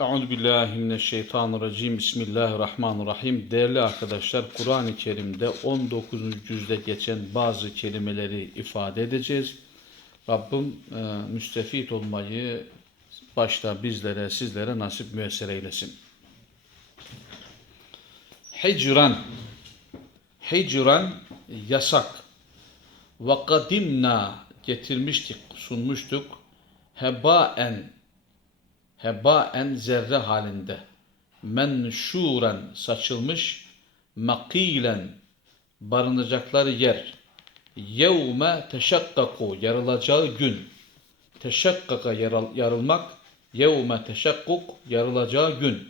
Euzu billahi mineşşeytanirracim. Bismillahirrahmanirrahim. Değerli arkadaşlar, Kur'an-ı Kerim'de 19. yüzde geçen bazı kelimeleri ifade edeceğiz. Rabbim e, müstefit olmayı başta bizlere, sizlere nasip müyesser eylesin. Hicran Hicran yasak. Ve kadimna getirmiştik, sunmuştuk. Hebaen hebaen zerre halinde. Menşuren saçılmış. Makilen barınacakları yer. Yevme teşakkaku yarılacağı gün. Teşakkaka yarıl, yarılmak. Yevme teşakkuk yarılacağı gün.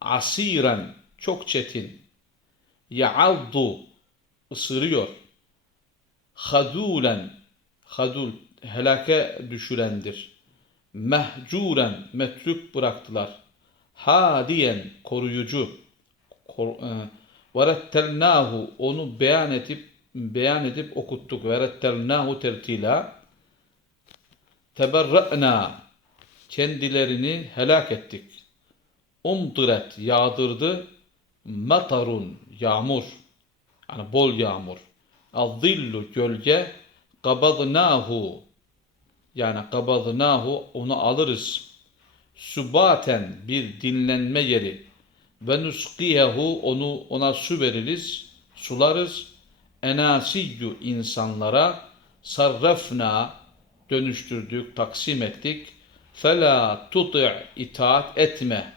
Asiren çok çetin. Ya'addu ısırıyor. Hadulen hadul helake düşürendir. Mehcuren metruk bıraktılar. Hadiyen koruyucu. Kor, e, verettelnahu onu beyan edip beyan edip okuttuk. Verettelnahu tertila. Teberra'na kendilerini helak ettik. Umtıret yağdırdı. Matarun yağmur. Yani bol yağmur. Azillu gölge. Kabadnahu yani kabadnahu onu alırız. Subaten bir dinlenme yeri. Ve nuskiyehu onu ona su veririz. Sularız. Enasiyyu insanlara sarrafna dönüştürdük, taksim ettik. Fela tuti' itaat etme.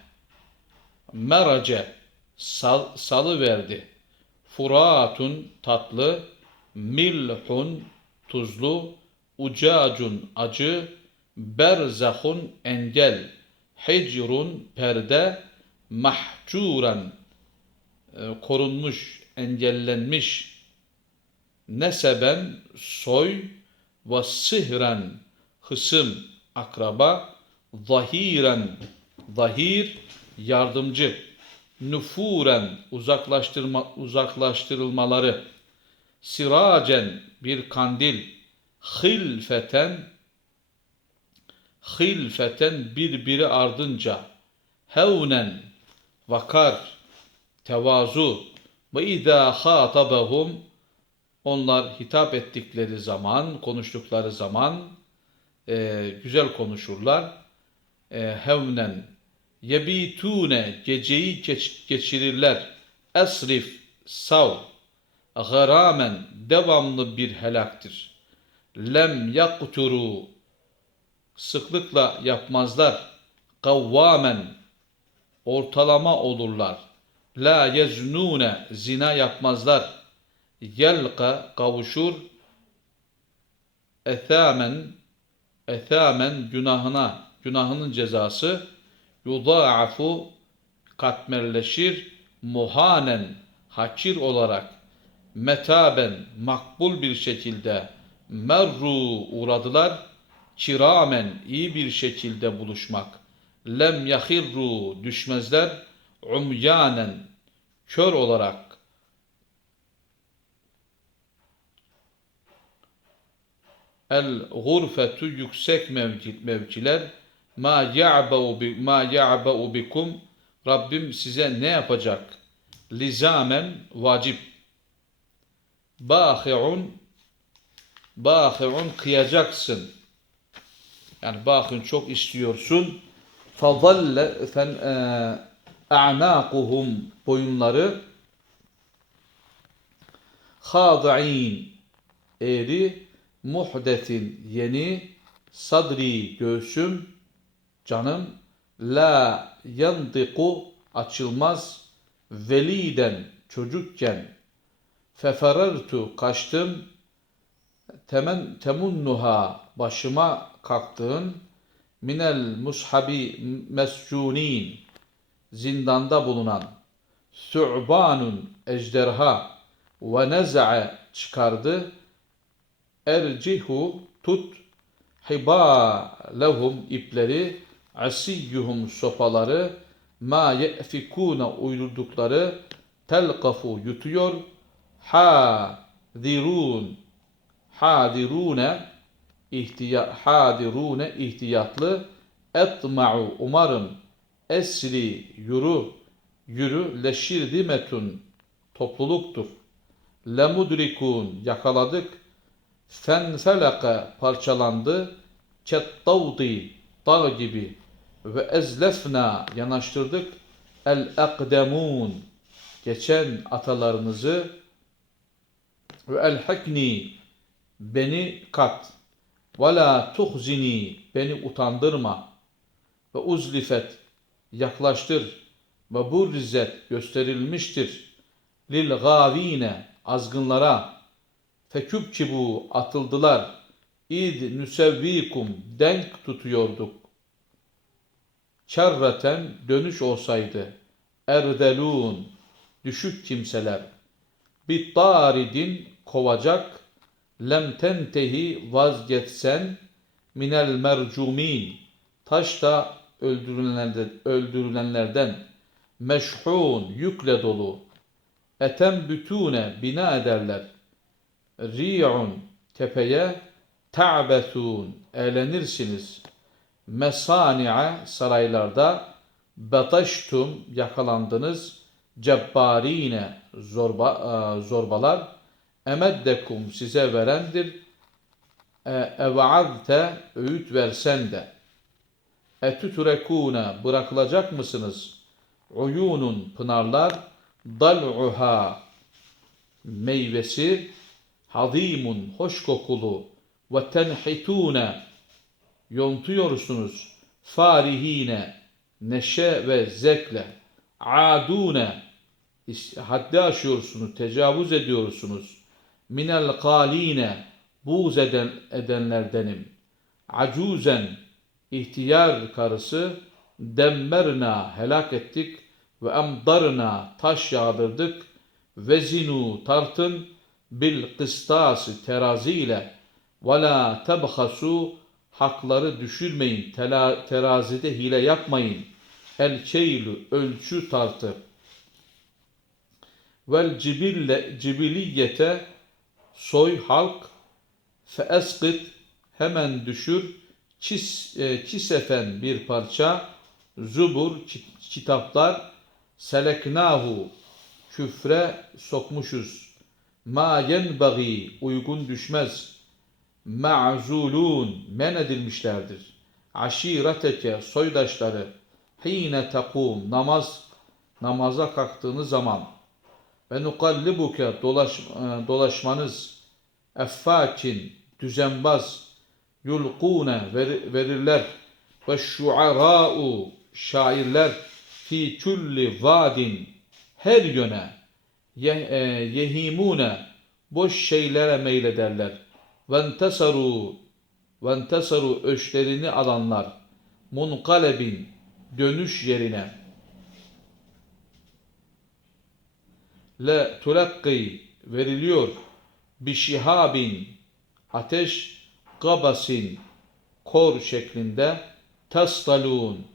Merace sal, salı verdi. Furatun tatlı, milhun tuzlu, ucacun acı, berzahun engel, hicrun perde, mahcuren e, korunmuş, engellenmiş, neseben soy ve sihren hısım akraba, zahiren zahir yardımcı, nüfuren uzaklaştırma uzaklaştırılmaları, siracen bir kandil, hilfeten hilfeten birbiri ardınca hevnen vakar tevazu ve izâ hâtabahum onlar hitap ettikleri zaman, konuştukları zaman e, güzel konuşurlar. E, hevnen yebitune geceyi geç, geçirirler. Esrif sav garamen devamlı bir helaktır lem yakturu sıklıkla yapmazlar. Kavvamen ortalama olurlar. La yeznune. Zina yapmazlar. Yelka kavuşur. Ethamen. Ethamen günahına. Günahının cezası. Yudaafu katmerleşir. Muhanen. Hakir olarak. Metaben. Makbul bir şekilde merru uğradılar. Kiramen iyi bir şekilde buluşmak. Lem yahirru düşmezler. Umyanen kör olarak. El gurfetu yüksek mevki, mevkiler. Ma ya'ba'u bi ma ya'ba'u bikum. Rabbim size ne yapacak? Lizamen vacip. Bahi'un Bâhi'un kıyacaksın. Yani bâhin çok istiyorsun. Fadalle fen e, a'naquhum boyunları. Hâda'in eğri. Muhdetin yeni. Sadri göğsüm. Canım la yandiku açılmaz. Veliden çocukken. Feferertu kaçtım temen temunnuha başıma kalktığın minel mushabi mescunin zindanda bulunan su'banun ejderha ve neza'e çıkardı. Ercihu tut hiba lehum ipleri asiyyuhum sopaları ma ye'fikuna uydurdukları telkafu yutuyor. Ha zirun hadirune ihtiya hadirune ihtiyatlı etma'u umarım Esri yürü, yürü leşirdimetun topluluktur. Lemudrikun yakaladık. Fenfelaka parçalandı. Kettavdi dağ gibi. Ve ezlefna yanaştırdık. El akdemun geçen atalarınızı ve el hakni beni kat. Ve la tuhzini beni utandırma. Ve uzlifet yaklaştır. Ve burrizet gösterilmiştir. Lil gavine azgınlara. Fekübkibu atıldılar. İd nüsevvikum denk tutuyorduk. Kerreten dönüş olsaydı erdelun düşük kimseler. Bittaridin kovacak lem tentehi vazgeçsen minel mercumin. Taşta öldürülenlerden, öldürülenlerden meşhun yükle dolu. Etem bütune bina ederler. Ri'un tepeye ta'bethun eğlenirsiniz. Mesani'a saraylarda bataştum yakalandınız. Cebbarine zorba, e, zorbalar emeddekum size verendir. E, evaadte öğüt versen de. Etütrekûne bırakılacak mısınız? Uyunun pınarlar. Dal'uha meyvesi. Hadimun hoş kokulu. Ve tenhitune yontuyorsunuz. Farihine neşe ve zevkle. Adune haddi aşıyorsunuz, tecavüz ediyorsunuz. Minel kaline buğz eden, edenlerdenim. Acuzen ihtiyar karısı demmerna helak ettik ve emdarna taş yağdırdık. Vezinu tartın bil kıstası teraziyle ve la tebhasu hakları düşürmeyin. Tela, terazide hile yapmayın. El keylu ölçü tartı. Vel cibille cibiliyete soy halk fe eskit hemen düşür kis, e, kisefen bir parça zubur ki- kitaplar seleknahu küfre sokmuşuz. Ma yenbagi uygun düşmez. Ma'zulun men edilmişlerdir. Aşireteke soydaşları hine takum namaz namaza kalktığınız zaman ve nukallibuke dolaş, e, dolaşmanız effakin düzenbaz yulkune ver, verirler. Ve şuara'u şairler fi külli vadin her yöne ye, e, yehimune boş şeylere meylederler. Ve entesaru ve entesaru öşlerini alanlar munkalebin dönüş yerine le tulakki veriliyor. Bişihabin ateş gabasin kor şeklinde tastalun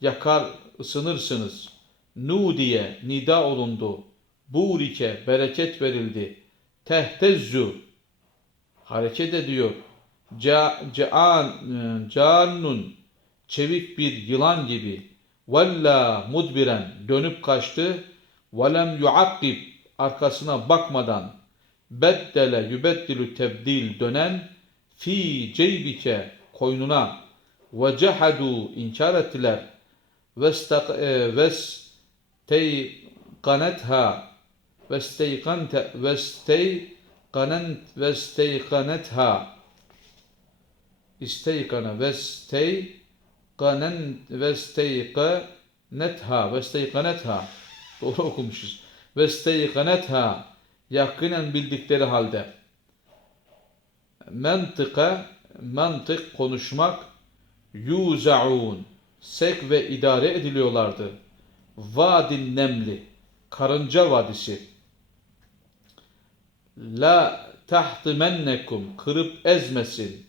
yakar ısınırsınız. Nudiye nida olundu. Burike bereket verildi. Tehtezzu hareket ediyor. Ca, caan, cannun çevik bir yılan gibi. Valla mudbiren dönüp kaçtı. Velem yuakkib arkasına bakmadan beddele yübeddilü tebdil dönen fi ceybike koynuna ve cehadu inkar ettiler. Vesteykanetha vesteykante vesteykanen vesteykanetha isteykana vesteykanen vesteykanetha vesteykanetha doğru okumuşuz vesteykanetha yakinen bildikleri halde. Mentıka mantık konuşmak yuzaun sek ve idare ediliyorlardı. Vadin nemli karınca vadisi. La tahtimennekum kırıp ezmesin.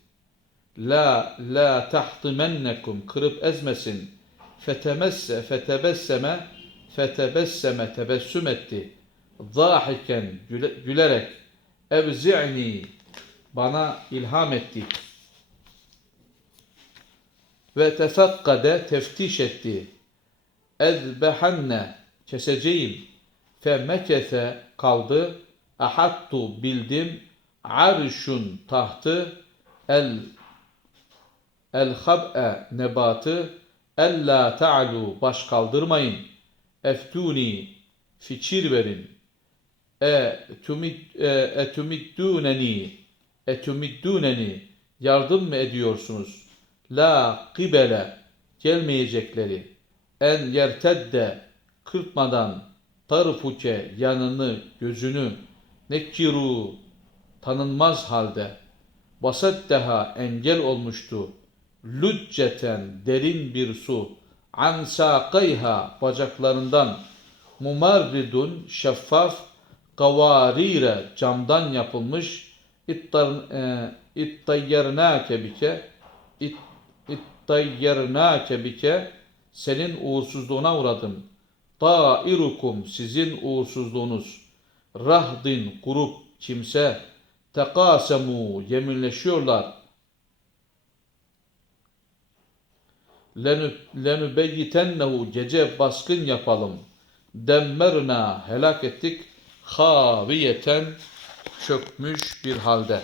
La la tahtimennekum kırıp ezmesin. Fetemesse fetebesseme fetebesseme tebessüm etti zahiken güle- gülerek evzi'ni bana ilham etti ve tefakkade teftiş etti ezbehenne keseceğim. Femekese kaldı. Ahattu bildim. Arşun tahtı. El el hab'e nebatı. Ella ta'lu baş kaldırmayın. Eftuni fikir verin. E tumid e, etumidduneni etumidduneni yardım mı ediyorsunuz? La kibele gelmeyecekleri en yertedde kırpmadan tarfuke yanını gözünü nekiru tanınmaz halde vasaddeha engel olmuştu lücceten derin bir su an saqayha bacaklarından mumarridun şeffaf kavarire camdan yapılmış ittar e, ittayyernake bike it, ittayyernake bike senin uğursuzluğuna uğradım. Tairukum sizin uğursuzluğunuz. Rahdin grup kimse tekasemu yeminleşiyorlar. Lenübeyyitennehu gece baskın yapalım. Demmerna helak ettik. Haviyeten çökmüş bir halde.